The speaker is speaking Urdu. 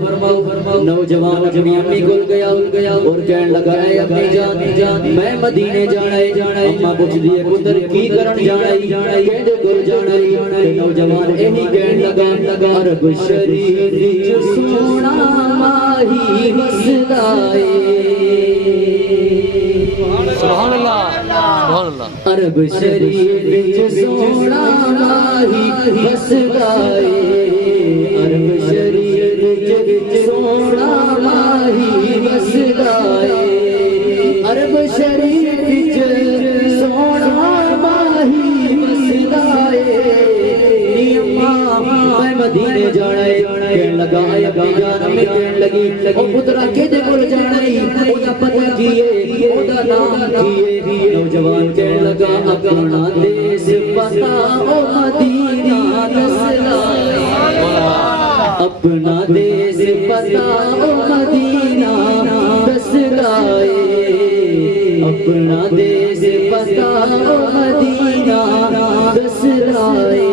فرماؤ نوجوان اپنی امی کول گیا اور کہن لگا اے امی جان میں مدینے جانا ہے اما پوچھ دیے پتر کی کرن جانا ہے کہندے کول جانا ہے نوجوان یہی کہن لگا عرب شریف وچ سونا ماہی وسدا سبحان اللہ سبحان اللہ عرب شریف وچ سونا ماہی وسدا عرب شریف وچ سونا ماہی وسدا عرب شریف وچ سونا ماہی وسدا میں مدینے جانا ہے کہن لگا اے ابی جان میں کہن لگی او پترا کدے کول جانا ہے او دا پتہ کی ہے او دا نام کی ہے نوجوان کہن لگا اپنا دیس پتا او مدینہ دسلا اپنا دیس پتا او مدینہ دسلا اپنا دیس پتا او مدینہ دسلا